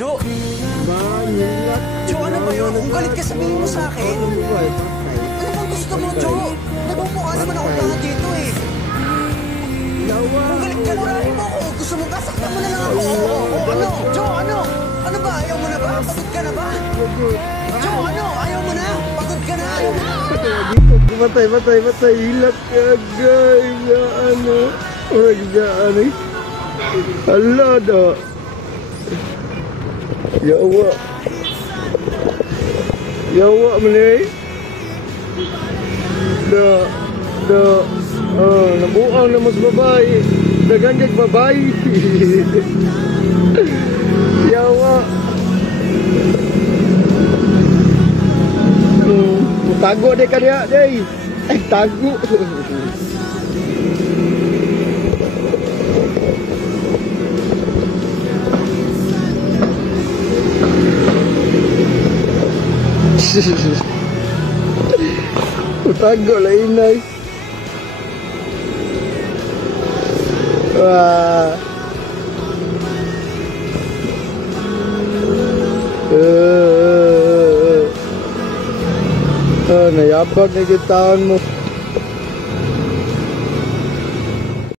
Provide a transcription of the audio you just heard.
Jo! Jo, ano ba yun? Kung galit ka, sabihin mo sa akin. Ano bang gusto mo, Jo? Nagmumukha naman ako lahat dito eh. Kung galit ka, murahin mo ako. Gusto mo kasaktan mo na lang ako. Ano? Jo, ano? Ano ba? Ayaw mo na ba? Pagod ka na ba? Jo, ano? Ayaw mo na? Pagod ka na? Ayaw mo na? Matay. Hilat ka, guys. Ano? Ano? Hala, da. Yawa meneh. Nabuang na mas babae. Dagan kay babae. Yawa. Tago deh kaya deh. Tago. Tago lah inay. Wah. Nayabag na kita mo.